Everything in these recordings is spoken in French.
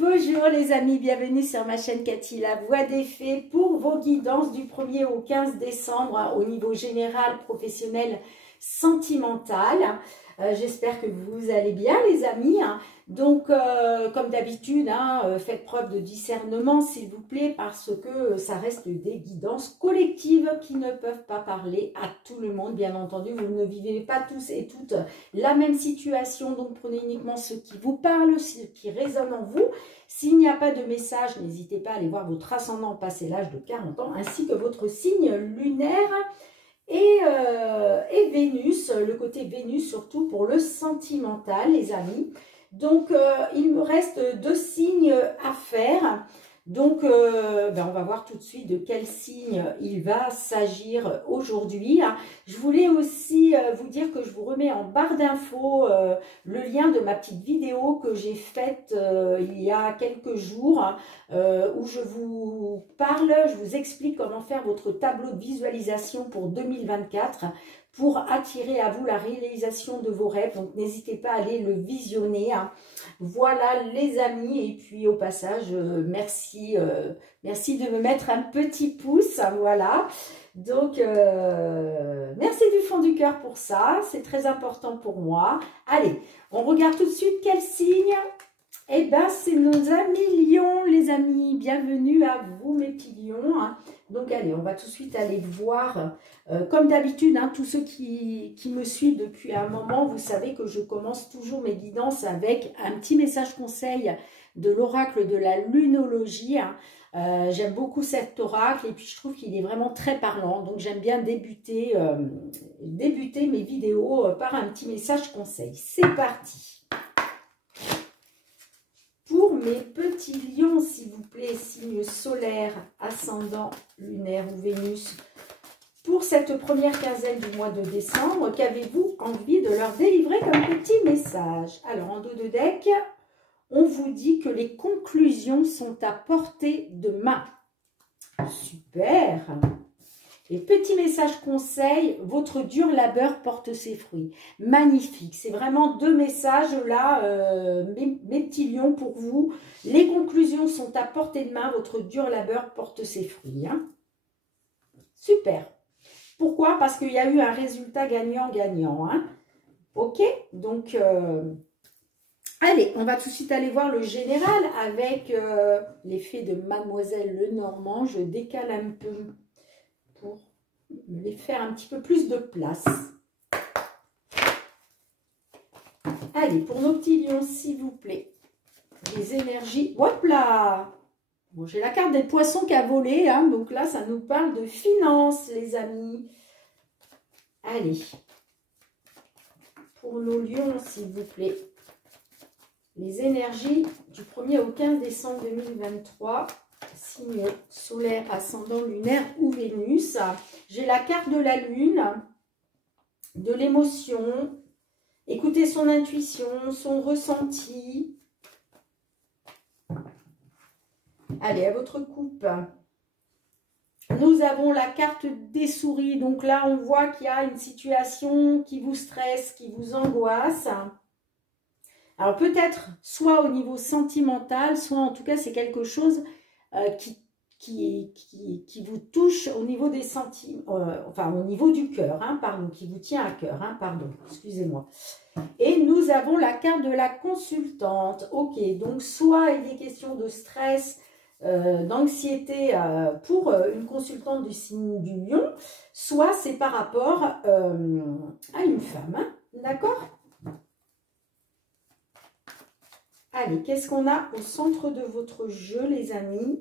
Bonjour les amis, bienvenue sur ma chaîne Cathy, la voix des fées pour vos guidances du 1er au 15 décembre hein, au niveau général, professionnel, sentimental. J'espère que vous allez bien les amis. Hein. Donc comme d'habitude, hein, faites preuve de discernement s'il vous plaît parce que ça reste des guidances collectives qui ne peuvent pas parler à tout le monde. Bien entendu, vous ne vivez pas tous et toutes la même situation, donc prenez uniquement ce qui vous parle, ce qui résonne en vous. S'il n'y a pas de message, n'hésitez pas à aller voir votre ascendant passé l'âge de 40 ans ainsi que votre signe lunaire. Et Vénus, le côté Vénus surtout pour le sentimental les amis. Donc il me reste 2 signes à faire. Donc on va voir tout de suite de quel signe il va s'agir aujourd'hui. Je voulais aussi vous dire que je vous remets en barre d'infos le lien de ma petite vidéo que j'ai faite il y a quelques jours où je vous parle, je vous explique comment faire votre tableau de visualisation pour 2024 pour attirer à vous la réalisation de vos rêves. Donc n'hésitez pas à aller le visionner. Voilà les amis, et puis au passage merci de me mettre un petit pouce, voilà. Donc merci du fond du cœur pour ça, c'est très important pour moi. Allez, on regarde tout de suite quel signe. Eh bien, c'est nos amis lions, les amis. Bienvenue à vous, mes petits lions. Donc, allez, on va tout de suite aller voir. Comme d'habitude, tous ceux qui me suivent depuis un moment, vous savez que je commence toujours mes guidances avec un petit message conseil de l'oracle de la lunologie. J'aime beaucoup cet oracle et puis je trouve qu'il est vraiment très parlant. Donc, j'aime bien débuter mes vidéos par un petit message conseil. C'est parti. Pour mes petits lions, s'il vous plaît, signe solaire, ascendant, lunaire ou Vénus, pour cette première quinzaine du mois de décembre, qu'avez-vous envie de leur délivrer comme petit message? Alors, en dos de deck, on vous dit que les conclusions sont à portée de main. Super! Et petit message conseil, votre dur labeur porte ses fruits. Magnifique, c'est vraiment 2 messages là, mes petits lions pour vous. Les conclusions sont à portée de main, votre dur labeur porte ses fruits. Super. Pourquoi? Parce qu'il y a eu un résultat gagnant-gagnant. Ok, donc allez, on va tout de suite aller voir le général avec l'effet de Mademoiselle Lenormand. Je décale un peu pour les faire un petit peu plus de place. Allez, pour nos petits lions, s'il vous plaît, les énergies. Hop là! Bon, j'ai la carte des poissons qui a volé, donc là, ça nous parle de finances, les amis. Allez, pour nos lions, s'il vous plaît, les énergies du 1er au 15 décembre 2023. Signe solaire, ascendant, lunaire ou Vénus. J'ai la carte de la lune, de l'émotion. Écoutez son intuition, son ressenti. Allez, à votre coupe. Nous avons la carte des souris. Donc là, on voit qu'il y a une situation qui vous stresse, qui vous angoisse. Alors peut-être soit au niveau sentimental, soit en tout cas c'est quelque chose qui vous touche au niveau des sentiments, enfin au niveau du cœur, pardon, qui vous tient à cœur, pardon, excusez-moi. Et nous avons la carte de la consultante. Ok, donc soit il est question de stress, d'anxiété pour une consultante du signe du lion, soit c'est par rapport à une femme, d'accord? Allez, qu'est-ce qu'on a au centre de votre jeu, les amis?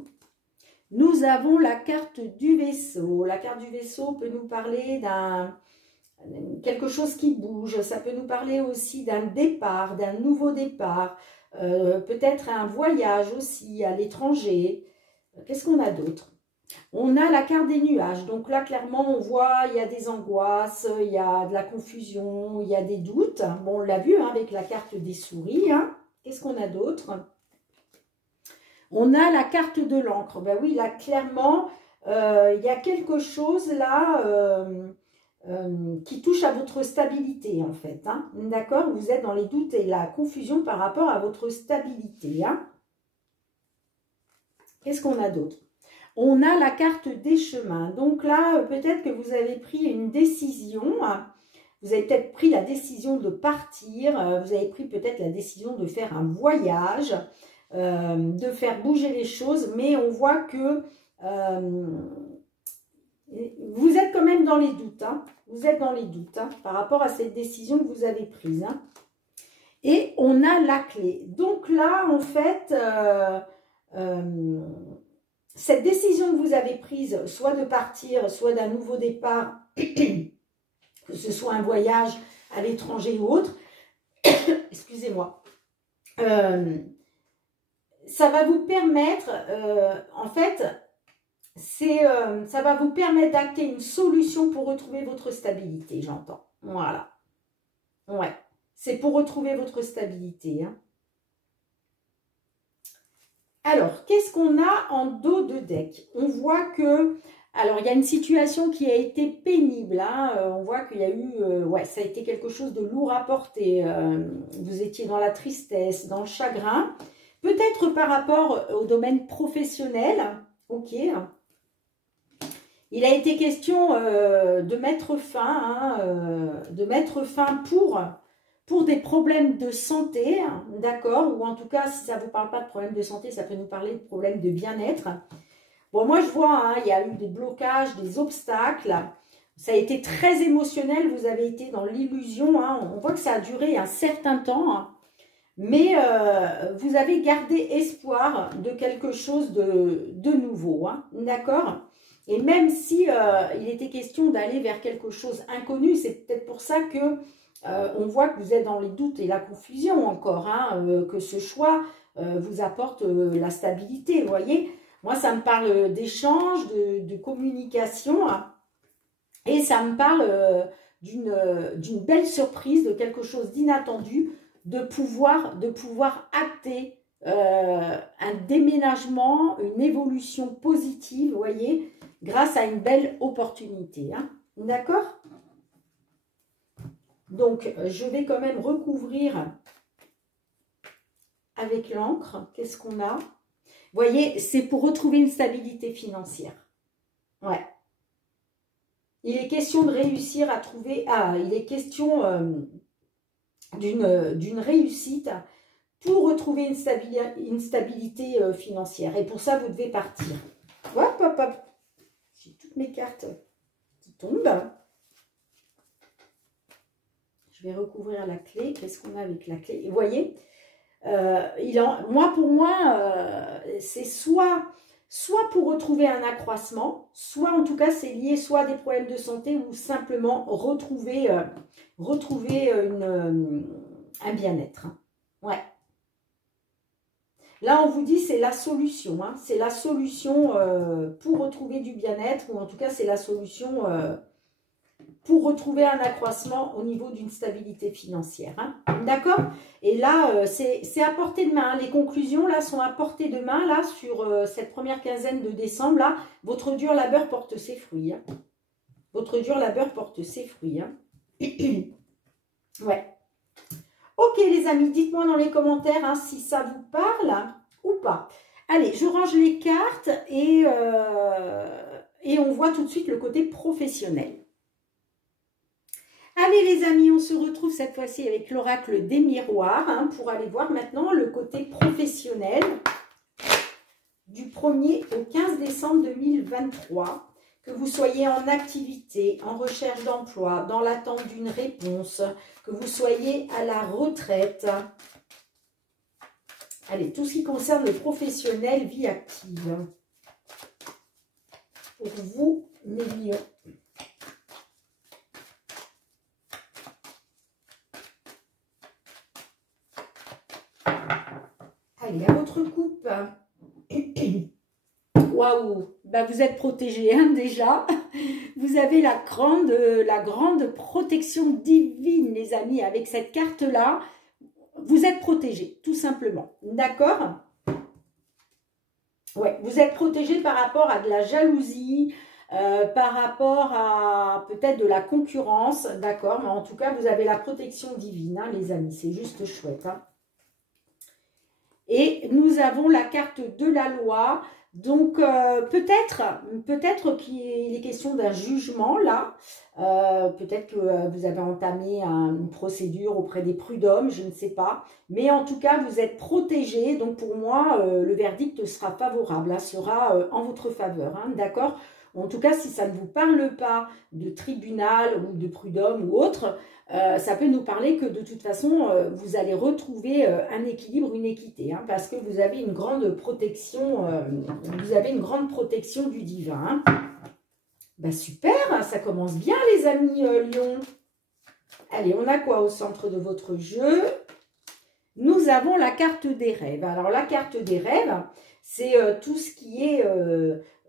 Nous avons la carte du vaisseau. La carte du vaisseau peut nous parler d'un quelque chose qui bouge. Ça peut nous parler aussi d'un départ, d'un nouveau départ. Peut-être un voyage aussi à l'étranger. Qu'est-ce qu'on a d'autre? On a la carte des nuages. Donc là, clairement, on voit, il y a des angoisses, il y a de la confusion, il y a des doutes. Bon, on l'a vu avec la carte des souris. Qu'est-ce qu'on a d'autre? On a la carte de l'encre. Ben oui, là, clairement, il y a quelque chose là qui touche à votre stabilité, en fait. D'accord? Vous êtes dans les doutes et la confusion par rapport à votre stabilité. Qu'est-ce qu'on a d'autre? On a la carte des chemins. Donc là, peut-être que vous avez pris une décision. Vous avez peut-être pris la décision de partir. Vous avez pris peut-être la décision de faire un voyage, de faire bouger les choses. Mais on voit que vous êtes quand même dans les doutes. Hein. Vous êtes dans les doutes hein, par rapport à cette décision que vous avez prise. Hein. Et on a la clé. Donc là, en fait, cette décision que vous avez prise, soit de partir, soit d'un nouveau départ, que ce soit un voyage à l'étranger ou autre, excusez-moi, ça va vous permettre, en fait, ça va vous permettre d'acter une solution pour retrouver votre stabilité, j'entends. Voilà. Ouais. C'est pour retrouver votre stabilité. Hein. Alors, qu'est-ce qu'on a en dos de deck? On voit que, alors il y a une situation qui a été pénible. Hein. On voit qu'il y a eu, ouais, ça a été quelque chose de lourd à porter. Vous étiez dans la tristesse, dans le chagrin. Peut-être par rapport au domaine professionnel. Ok. Il a été question de mettre fin, de mettre fin pour des problèmes de santé, hein, d'accord, ou en tout cas, si ça ne vous parle pas de problèmes de santé, ça peut nous parler de problèmes de bien-être. Bon, moi, je vois, hein, il y a eu des blocages, des obstacles, ça a été très émotionnel, vous avez été dans l'illusion, hein, on voit que ça a duré un certain temps, hein, mais vous avez gardé espoir de quelque chose de nouveau, hein, d'accord. Et même si il était question d'aller vers quelque chose inconnu, c'est peut-être pour ça que on voit que vous êtes dans les doutes et la confusion encore, hein, que ce choix vous apporte la stabilité, vous voyez. Moi, ça me parle d'échange, de communication, hein, et ça me parle d'une belle surprise, de quelque chose d'inattendu, de pouvoir acter un déménagement, une évolution positive, vous voyez, grâce à une belle opportunité. Hein, d'accord ? Donc, je vais quand même recouvrir avec l'encre. Qu'est-ce qu'on a? Vous voyez, c'est pour retrouver une stabilité financière. Ouais. Il est question de réussir à trouver... Ah, il est question d'une réussite pour retrouver une stabilité financière. Et pour ça, vous devez partir. Hop, hop, hop. J'ai toutes mes cartes qui tombent. Je vais recouvrir la clé. Qu'est-ce qu'on a avec la clé? Et vous voyez, pour moi, c'est soit pour retrouver un accroissement, soit en tout cas c'est lié soit à des problèmes de santé ou simplement retrouver un bien-être. Ouais. Là, on vous dit c'est la solution. Hein, c'est la solution pour retrouver du bien-être ou en tout cas c'est la solution... pour retrouver un accroissement au niveau d'une stabilité financière. Hein. D'accord? Et là, c'est à portée de main. Hein. Les conclusions, là, sont à portée de main, là, sur cette première quinzaine de décembre, là. Votre dur labeur porte ses fruits. Hein. Votre dur labeur porte ses fruits. Hein. Ouais. Ok, les amis, dites-moi dans les commentaires hein, si ça vous parle hein, ou pas. Allez, je range les cartes et on voit tout de suite le côté professionnel. Allez les amis, on se retrouve cette fois-ci avec l'oracle des miroirs hein, pour aller voir maintenant le côté professionnel du 1er au 15 décembre 2023. Que vous soyez en activité, en recherche d'emploi, dans l'attente d'une réponse, que vous soyez à la retraite. Allez, tout ce qui concerne le professionnel, vie active. Pour vous, mes lions. Allez, à votre coupe. Waouh, bah vous êtes protégés hein, déjà. Vous avez la grande protection divine, les amis. Avec cette carte-là, vous êtes protégés, tout simplement. D'accord? Ouais, vous êtes protégés par rapport à de la jalousie, par rapport à peut-être de la concurrence. D'accord? Mais en tout cas, vous avez la protection divine, hein, les amis. C'est juste chouette, hein. Et nous avons la carte de la loi. Donc, peut-être qu'il est question d'un jugement, là. Peut-être que vous avez entamé une procédure auprès des prud'hommes, je ne sais pas. Mais en tout cas, vous êtes protégé. Donc, pour moi, le verdict sera favorable, hein, sera en votre faveur. Hein, d'accord? En tout cas, si ça ne vous parle pas de tribunal ou de prud'homme ou autre, ça peut nous parler que de toute façon, vous allez retrouver un équilibre, une équité, hein, parce que vous avez une grande protection, du divin. Hein. Bah super, ça commence bien les amis Lion. Allez, on a quoi au centre de votre jeu? Nous avons la carte des rêves. Alors la carte des rêves, c'est tout ce qui est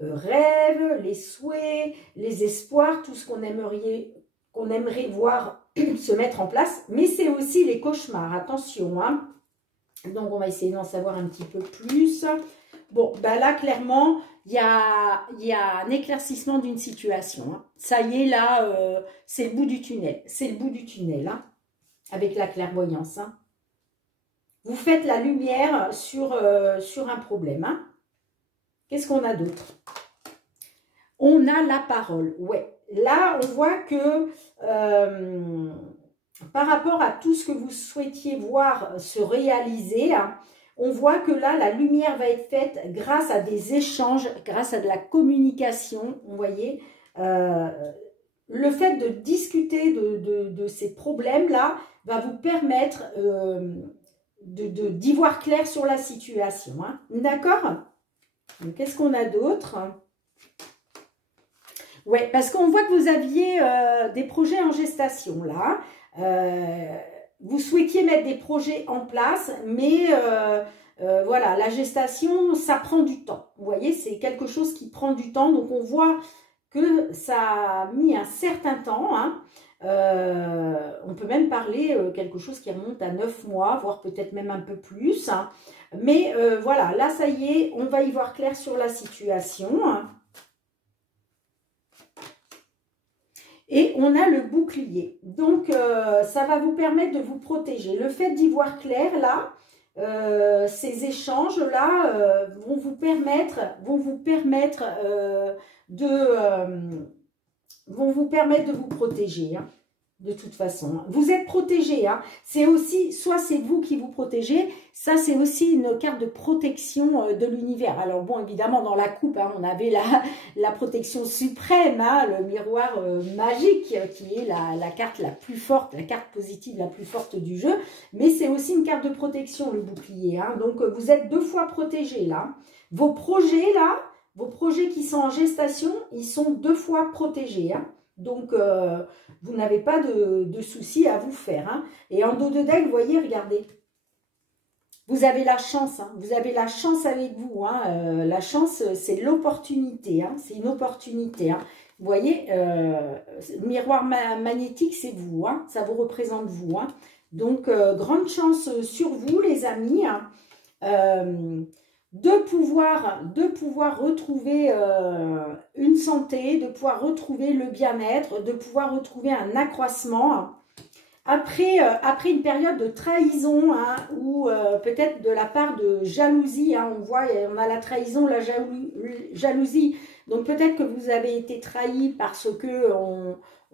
rêve, les souhaits, les espoirs, tout ce qu'on aimerait voir se mettre en place, mais c'est aussi les cauchemars, attention. Hein. Donc, on va essayer d'en savoir un petit peu plus. Bon, ben là, clairement, il y a un éclaircissement d'une situation. Hein. Ça y est, là, c'est le bout du tunnel. C'est le bout du tunnel, hein, avec la clairvoyance. Hein. Vous faites la lumière sur un problème. Hein. Qu'est-ce qu'on a d'autre? On a la parole, ouais. Là, on voit que par rapport à tout ce que vous souhaitiez voir se réaliser, hein, on voit que là, la lumière va être faite grâce à des échanges, grâce à de la communication, vous voyez. Le fait de discuter de ces problèmes-là va vous permettre d'y voir clair sur la situation. Hein. D'accord? Qu'est-ce qu'on a d'autre? Oui, parce qu'on voit que vous aviez des projets en gestation, là. Vous souhaitiez mettre des projets en place, mais voilà, la gestation, ça prend du temps. Vous voyez, c'est quelque chose qui prend du temps. Donc, on voit que ça a mis un certain temps. Hein. On peut même parler quelque chose qui remonte à 9 mois, voire peut-être même un peu plus. Hein. Mais voilà, là, ça y est, on va y voir clair sur la situation. Hein. Et on a le bouclier. Donc, ça va vous permettre de vous protéger. Le fait d'y voir clair, là, ces échanges-là vont vous permettre de vous protéger. Hein. De toute façon, vous êtes protégé. Hein. C'est aussi, soit c'est vous qui vous protégez, ça c'est aussi une carte de protection de l'univers. Alors bon, évidemment dans la coupe, hein, on avait la protection suprême, hein, le miroir magique qui est la carte la plus forte, la carte positive la plus forte du jeu. Mais c'est aussi une carte de protection, le bouclier. Hein. Donc vous êtes 2 fois protégé là. Vos projets là, vos projets qui sont en gestation, ils sont 2 fois protégés. Hein. Donc, vous n'avez pas de soucis à vous faire. Hein. Et en dos de deck, vous voyez, regardez. Vous avez la chance. Hein. Vous avez la chance avec vous. Hein. La chance, c'est l'opportunité. Hein. C'est une opportunité. Hein. Vous voyez, le miroir magnétique, c'est vous. Hein. Ça vous représente vous. Hein. Donc, grande chance sur vous, les amis. Hein. De pouvoir retrouver une santé, de pouvoir retrouver le bien-être, de pouvoir retrouver un accroissement. Après une période de trahison, hein, ou peut-être de la part de jalousie, hein, on a la trahison, la jalousie. Donc peut-être que vous avez été trahi parce que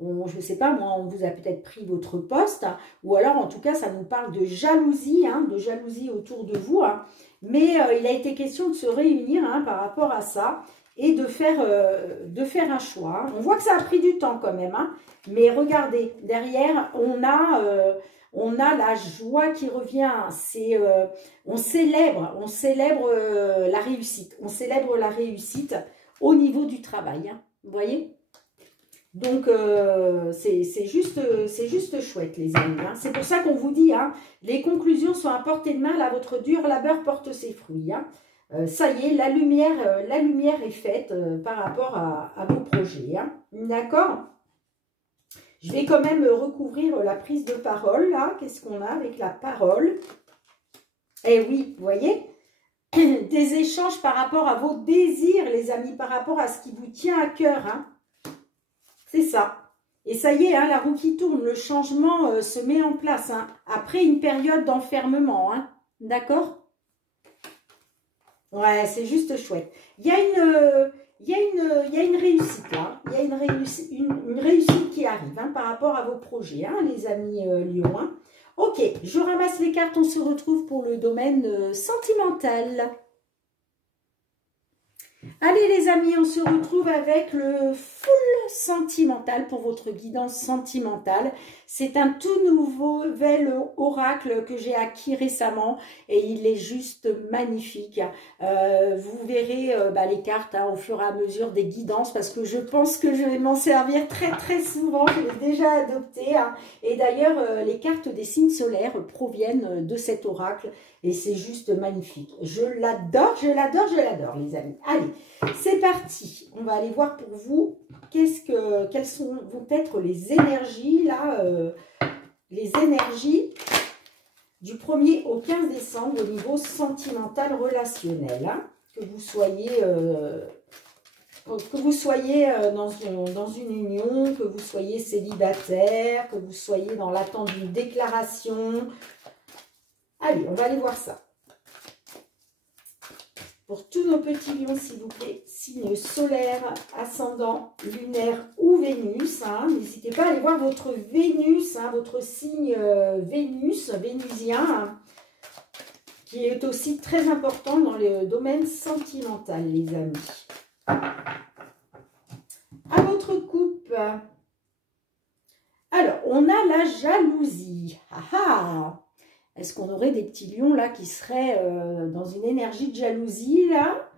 je ne sais pas, moi, on vous a peut-être pris votre poste, ou alors en tout cas ça nous parle de jalousie, hein, de jalousie autour de vous. Hein. Mais il a été question de se réunir, hein, par rapport à ça et de faire un choix. Hein. On voit que ça a pris du temps quand même. Hein. Mais regardez, derrière, on a la joie qui revient. On célèbre la réussite. On célèbre la réussite au niveau du travail. Hein. Vous voyez ? Donc, c'est juste chouette, les amis. Hein. C'est pour ça qu'on vous dit, hein, les conclusions sont à portée de main, là, votre dur labeur porte ses fruits. Hein. Ça y est, la lumière est faite par rapport à vos projets. Hein. D'accord? Je vais quand même recouvrir la prise de parole, là. Qu'est-ce qu'on a avec la parole? Eh oui, vous voyez, des échanges par rapport à vos désirs, les amis, par rapport à ce qui vous tient à cœur, hein. C'est ça. Et ça y est, hein, la roue qui tourne, le changement se met en place. Hein, après une période d'enfermement. Hein, d'accord? Ouais, c'est juste chouette. Il y a une réussite là. Il y a une réussite qui arrive hein, par rapport à vos projets, hein, les amis Lions. Hein. Ok, je ramasse les cartes. On se retrouve pour le domaine sentimental. Allez les amis, on se retrouve avec le full sentimental pour votre guidance sentimentale. C'est un tout nouvel oracle que j'ai acquis récemment et il est juste magnifique. Vous verrez les cartes hein, au fur et à mesure des guidances parce que je pense que je vais m'en servir très souvent. Je l'ai déjà adopté. Hein. Et d'ailleurs, les cartes des signes solaires proviennent de cet oracle et c'est juste magnifique. Je l'adore les amis. Allez. C'est parti, on va aller voir pour vous quelles vont être les énergies là, les énergies du 1er au 15 décembre au niveau sentimental relationnel. Hein, que vous soyez dans une union, que vous soyez célibataire, que vous soyez dans l'attente d'une déclaration. Allez, on va aller voir ça. Pour tous nos petits lions, s'il vous plaît, signe solaire, ascendant, lunaire ou Vénus. Hein. N'hésitez pas à aller voir votre Vénus, hein, votre signe vénusien, hein, qui est aussi très important dans le domaine sentimental, les amis. À votre coupe. Alors, on a la jalousie. Ah ah! Est-ce qu'on aurait des petits lions là qui seraient dans une énergie de jalousie là?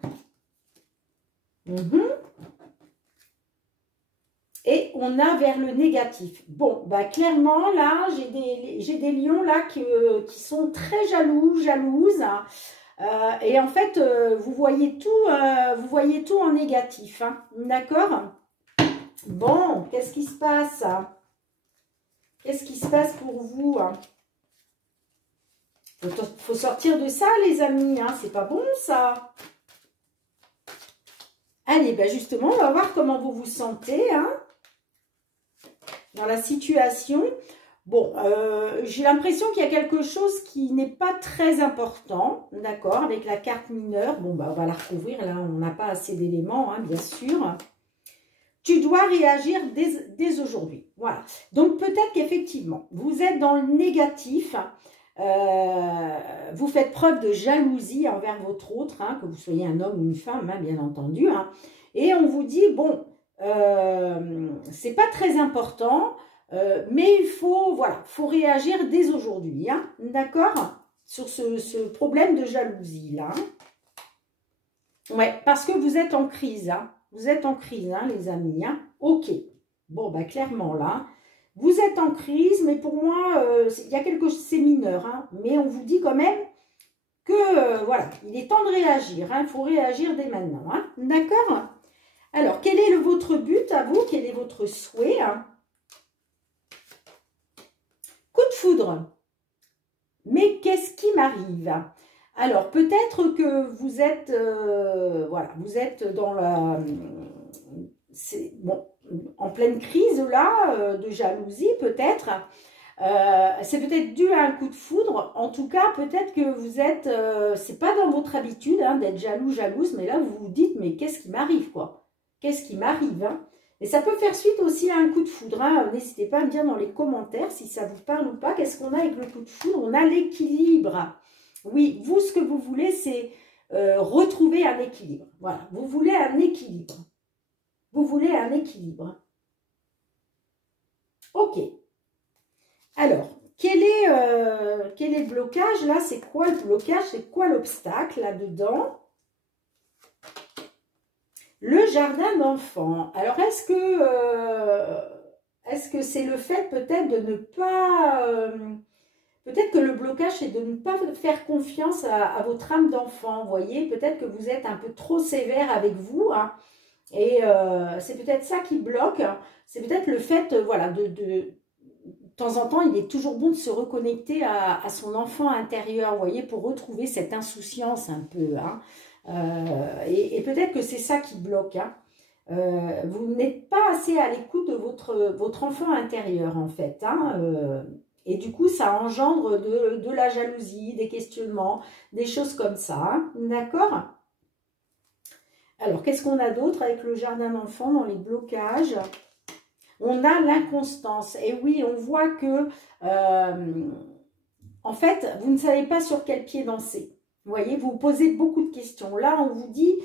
Et on a vers le négatif. Bon, bah clairement là, j'ai des lions là qui sont très jalouses. Et en fait, vous voyez tout en négatif. Hein, d'accord? Bon, qu'est-ce qui se passe? Qu'est-ce qui se passe pour vous? Faut sortir de ça, les amis. Hein, c'est pas bon, ça. Allez, ben justement, on va voir comment vous vous sentez hein, dans la situation. Bon, j'ai l'impression qu'il y a quelque chose qui n'est pas très important, d'accord, avec la carte mineure. Bon, ben, on va la recouvrir, là, on n'a pas assez d'éléments, hein, bien sûr. Tu dois réagir dès aujourd'hui. Voilà. Donc, peut-être qu'effectivement, vous êtes dans le négatif. Vous faites preuve de jalousie envers votre autre, hein, que vous soyez un homme ou une femme, hein, bien entendu. Hein, et on vous dit, bon, c'est pas très important, mais il faut, voilà, faut réagir dès aujourd'hui. Hein, d'accord? Sur ce problème de jalousie, là. Ouais, parce que vous êtes en crise, hein. Vous êtes en crise, hein, les amis. Hein. Ok. Bon, bah, clairement, là. Vous êtes en crise, mais pour moi, il y a quelque chose, c'est mineur. Hein, mais on vous dit quand même que, voilà, il est temps de réagir. Hein, il faut réagir dès maintenant. Hein, d'accord? Alors, quel est votre but à vous? Quel est votre souhait? Hein? Coup de foudre. Mais qu'est-ce qui m'arrive? Alors, peut-être que vous êtes, voilà, vous êtes dans la... C'est bon, en pleine crise là, de jalousie peut-être. C'est peut-être dû à un coup de foudre. En tout cas, peut-être que vous êtes... c'est pas dans votre habitude hein, d'être jaloux, jalouse, mais là, vous vous dites, mais qu'est-ce qui m'arrive, quoi? Qu'est-ce qui m'arrive hein? Et ça peut faire suite aussi à un coup de foudre. Hein. N'hésitez pas à me dire dans les commentaires si ça vous parle ou pas. Qu'est-ce qu'on a avec le coup de foudre? On a l'équilibre. Oui, vous, ce que vous voulez, c'est retrouver un équilibre. Voilà, vous voulez un équilibre. Vous voulez un équilibre. Ok. Alors, quel est le blocage? Là, c'est quoi le blocage? C'est quoi l'obstacle là-dedans? Le jardin d'enfants. Alors, est-ce que c'est le fait peut-être de ne pas... peut-être que le blocage, c'est de ne pas faire confiance à votre âme d'enfant, vous voyez. Peut-être que vous êtes un peu trop sévère avec vous, hein, et c'est peut-être ça qui bloque. C'est peut-être le fait, voilà, de temps en temps, il est toujours bon de se reconnecter à son enfant intérieur, vous voyez, pour retrouver cette insouciance un peu, hein. Et peut-être que c'est ça qui bloque, hein. Vous n'êtes pas assez à l'écoute de votre enfant intérieur, en fait, hein, et du coup, ça engendre de la jalousie, des questionnements, des choses comme ça. Hein, d'accord? Alors, qu'est-ce qu'on a d'autre avec le jardin d'enfants dans les blocages? On a l'inconstance. Et oui, on voit que, en fait, vous ne savez pas sur quel pied danser. Vous voyez, vous posez beaucoup de questions. Là, on vous dit,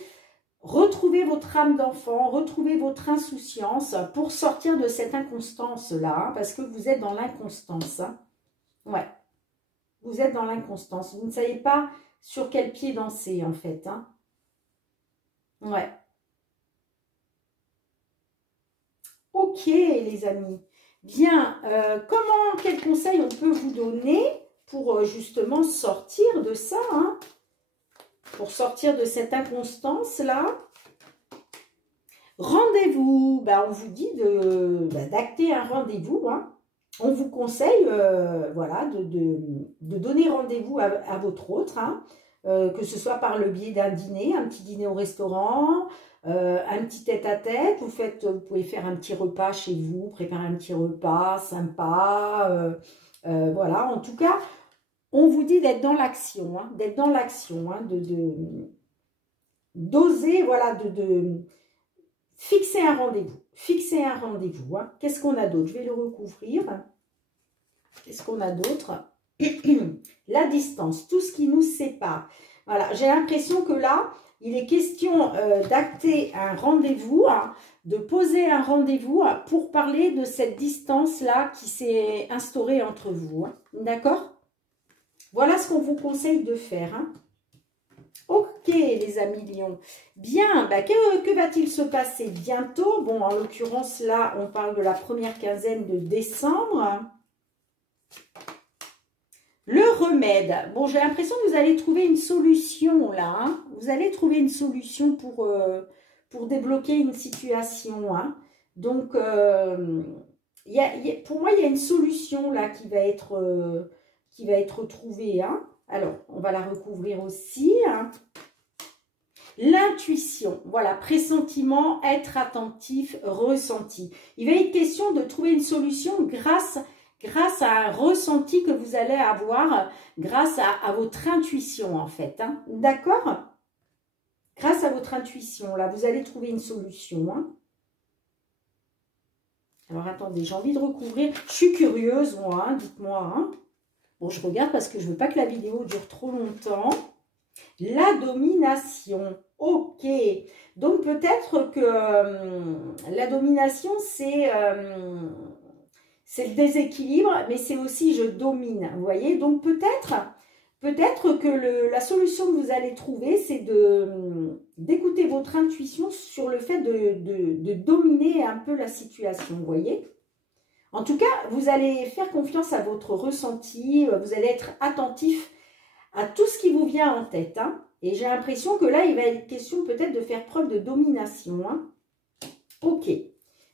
retrouvez votre âme d'enfant, retrouvez votre insouciance pour sortir de cette inconstance-là, parce que vous êtes dans l'inconstance. Hein. Ouais, vous êtes dans l'inconstance. Vous ne savez pas sur quel pied danser, en fait. Hein. Ouais. Ok, les amis. Bien, quel conseil on peut vous donner pour justement sortir de ça, hein, pour sortir de cette inconstance-là? Rendez-vous, on vous dit d'acter un rendez-vous. Hein. On vous conseille voilà, de donner rendez-vous à votre autre, hein, que ce soit par le biais d'un dîner, un petit dîner au restaurant, un petit tête-à-tête. Vous pouvez faire un petit repas chez vous, préparer un petit repas sympa. Voilà, en tout cas, on vous dit d'être dans l'action, hein, d'être dans l'action, hein, d'oser, voilà, de fixer un rendez-vous. Fixer un rendez-vous. Hein. Qu'est-ce qu'on a d'autre? Je vais le recouvrir. Qu'est-ce qu'on a d'autre? La distance, tout ce qui nous sépare. Voilà, j'ai l'impression que là, il est question d'acter un rendez-vous, hein, de poser un rendez-vous pour parler de cette distance-là qui s'est instaurée entre vous. Hein. D'accord? Voilà ce qu'on vous conseille de faire. Hein. Ok, les amis lions. Bien, que va-t-il se passer bientôt? Bon, en l'occurrence, là, on parle de la première quinzaine de décembre. Le remède. Bon, j'ai l'impression que vous allez trouver une solution, là. Hein. Vous allez trouver une solution pour débloquer une situation. Hein. Donc, pour moi, il y a une solution, là, qui va être trouvée. Hein. Alors, on va la recouvrir aussi. Hein. L'intuition, voilà, pressentiment, être attentif, ressenti. Il va être question de trouver une solution grâce à un ressenti que vous allez avoir, grâce à votre intuition, en fait. Hein. D'accord? Grâce à votre intuition, là, vous allez trouver une solution. Hein. Alors, attendez, j'ai envie de recouvrir. Je suis curieuse, moi, hein, dites-moi. Hein. Bon, je regarde parce que je ne veux pas que la vidéo dure trop longtemps. La domination. Ok. Donc, peut-être que la domination, c'est le déséquilibre, mais c'est aussi je domine. Vous voyez? Donc, peut-être que la solution que vous allez trouver, c'est d'écouter votre intuition sur le fait de dominer un peu la situation. Vous voyez? En tout cas, vous allez faire confiance à votre ressenti, vous allez être attentif à tout ce qui vous vient en tête. Hein. Et j'ai l'impression que là, il va être question peut-être de faire preuve de domination. Hein. Ok.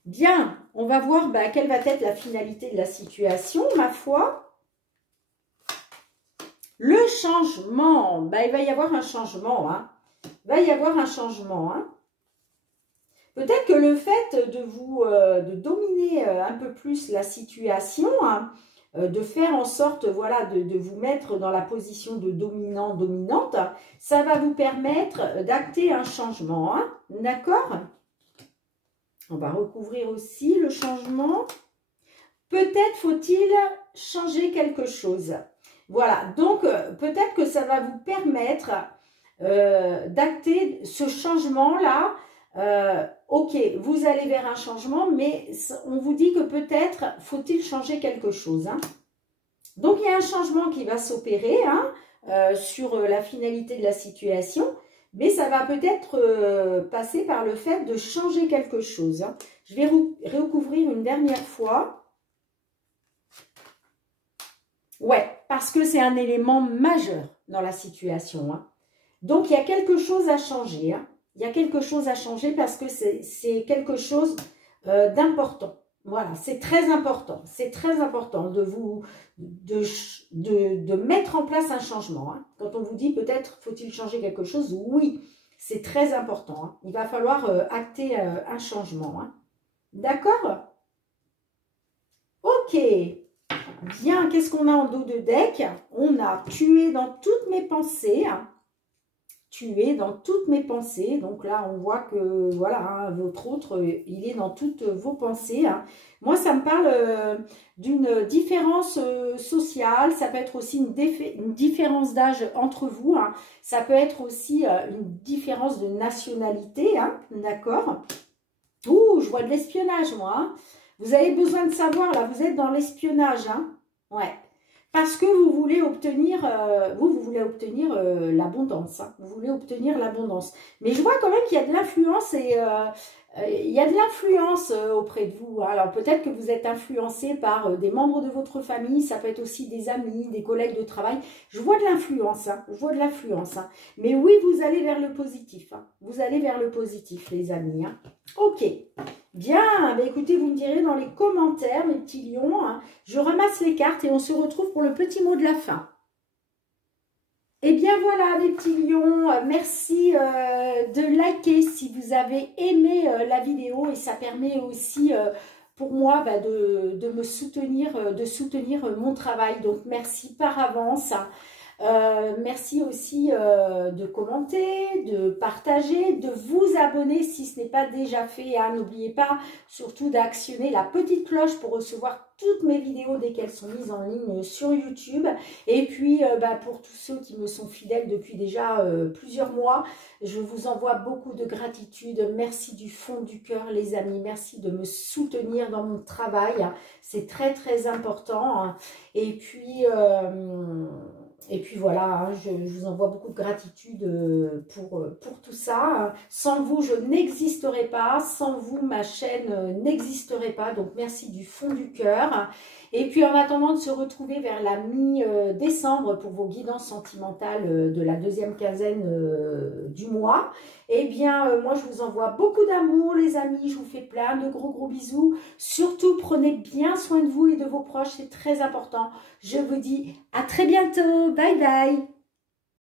Bien, on va voir quelle va être la finalité de la situation, ma foi. Le changement, il va y avoir un changement. Hein. Il va y avoir un changement. Hein. Peut-être que le fait de dominer un peu plus la situation, hein, de faire en sorte voilà, de vous mettre dans la position de dominant-dominante, ça va vous permettre d'acter un changement. Hein, d'accord? On va recouvrir aussi le changement. Peut-être faut-il changer quelque chose. Voilà, donc peut-être que ça va vous permettre d'acter ce changement-là. Ok, vous allez vers un changement, mais on vous dit que peut-être faut-il changer quelque chose. Hein. Donc, il y a un changement qui va s'opérer hein, sur la finalité de la situation, mais ça va peut-être passer par le fait de changer quelque chose. Hein. Je vais recouvrir une dernière fois. Ouais, parce que c'est un élément majeur dans la situation. Hein. Donc, il y a quelque chose à changer. Hein. Il y a quelque chose à changer parce que c'est quelque chose d'important. Voilà, c'est très important. C'est très important de mettre en place un changement. Hein. Quand on vous dit peut-être faut-il changer quelque chose, oui, c'est très important. Hein. Il va falloir acter un changement. Hein. D'accord? Ok. Bien, qu'est-ce qu'on a en dos de deck? On a tué dans toutes mes pensées. Hein. tu es dans toutes mes pensées. Donc là, on voit que, voilà, hein, votre autre, il est dans toutes vos pensées. Hein. Moi, ça me parle d'une différence sociale. Ça peut être aussi une différence d'âge entre vous. Hein. Ça peut être aussi une différence de nationalité. Hein, d'accord? Ouh, je vois de l'espionnage, moi. Hein. Vous avez besoin de savoir, là, vous êtes dans l'espionnage. Hein. Ouais. Parce que vous voulez obtenir, vous voulez obtenir l'abondance. Hein. Vous voulez obtenir l'abondance. Mais je vois quand même qu'il y a de l'influence et il y a de l'influence auprès de vous. Hein. Alors peut-être que vous êtes influencé par des membres de votre famille. Ça peut être aussi des amis, des collègues de travail. Je vois de l'influence. Hein. Je vois de l'influence. Hein. Mais oui, vous allez vers le positif. Hein. Vous allez vers le positif, les amis. Hein. Ok. Bien, bah écoutez, vous me direz dans les commentaires, mes petits lions. Hein, je ramasse les cartes et on se retrouve pour le petit mot de la fin. Et bien voilà, mes petits lions, merci de liker si vous avez aimé la vidéo et ça permet aussi pour moi bah, de me soutenir, de soutenir mon travail. Donc merci par avance. Merci aussi de commenter, de partager, de vous abonner si ce n'est pas déjà fait. Hein. N'oubliez pas surtout d'actionner la petite cloche pour recevoir toutes mes vidéos dès qu'elles sont mises en ligne sur YouTube. Et puis bah, pour tous ceux qui me sont fidèles depuis déjà plusieurs mois, je vous envoie beaucoup de gratitude. Merci du fond du cœur les amis. Merci de me soutenir dans mon travail. C'est très très important. Et puis... voilà, hein, je vous envoie beaucoup de gratitude pour tout ça. Sans vous, je n'existerais pas. Sans vous, ma chaîne n'existerait pas. Donc, merci du fond du cœur. Et puis, en attendant de se retrouver vers la mi-décembre pour vos guidances sentimentales de la deuxième quinzaine du mois, eh bien, moi, je vous envoie beaucoup d'amour, les amis. Je vous fais plein de gros bisous. Surtout, prenez bien soin de vous et de vos proches. C'est très important. Je vous dis à très bientôt. Bye bye.